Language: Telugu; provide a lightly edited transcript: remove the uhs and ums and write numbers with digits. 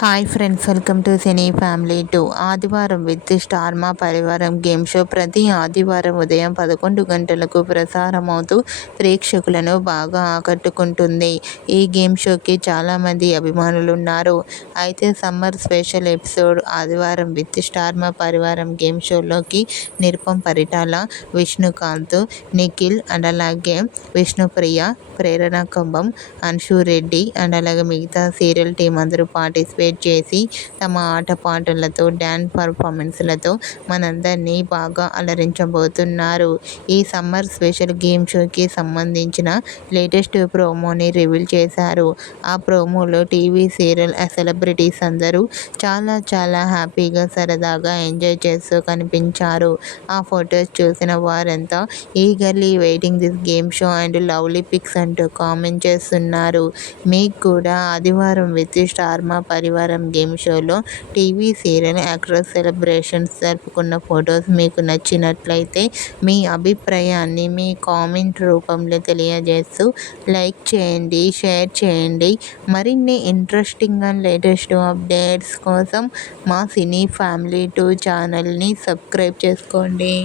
Hi friends, welcome to cine family 2. ఆదివారం విత్ స్టార్ మా పరివారం గేమ్ షో ప్రతి ఆదివారం ఉదయం 11 గంటలకు ప్రసారమవుతూ ప్రేక్షకులను బాగా ఆకట్టుకుంటుంది. ఈ గేమ్ షోకి చాలామంది అభిమానులు ఉన్నారు. అయితే సమ్మర్ స్పెషల్ ఎపిసోడ్ ఆదివారం విత్ స్టార్ మా పరివారం గేమ్ షోలోకి నిరుపం పరిటాల, విష్ణుకాంత్, నిఖిల్ అండ్ అలాగే విష్ణుప్రియ, ప్రేరణ కంబం, అన్షు రెడ్డి అండ్ అలాగే మిగతా సీరియల్ టీం అందరూ పార్టిసిపేట్ చేసి తమ ఆటపాటలతో డ్యాన్స్ పర్ఫార్మెన్స్లతో మనందరినీ బాగా అలరించబోతున్నారు. ఈ సమ్మర్ స్పెషల్ గేమ్ షోకి సంబంధించిన లేటెస్ట్ ప్రోమోని రివీల్ చేశారు. ఆ ప్రోమోలో టీవీ సీరియల్ సెలబ్రిటీస్ అందరూ చాలా హ్యాపీగా సరదాగా ఎంజాయ్ చేస్తూ కనిపించారు. ఆ ఫొటోస్ చూసిన వారంతా eagerly waiting this game show and lovely pics అంటూ కామెంట్ చేస్తున్నారు. మీకు కూడా ఆదివారం విత్ స్టార్ మా పరివారం గేమ్ షోలో టీవీ సీరియల్ యాక్ట్రెస్ సెలబ్రేషన్స్ జరుపుకున్న ఫొటోస్ మీకు నచ్చినట్లయితే మీ అభిప్రాయాన్ని మీ కామెంట్ రూపంలో తెలియజేస్తూ లైక్ చేయండి, షేర్ చేయండి. మరిన్ని ఇంట్రెస్టింగ్ అండ్ లేటెస్ట్ అప్డేట్స్ కోసం మా సినీ ఫ్యామిలీ 2 ఛానల్ని సబ్స్క్రైబ్ చేసుకోండి.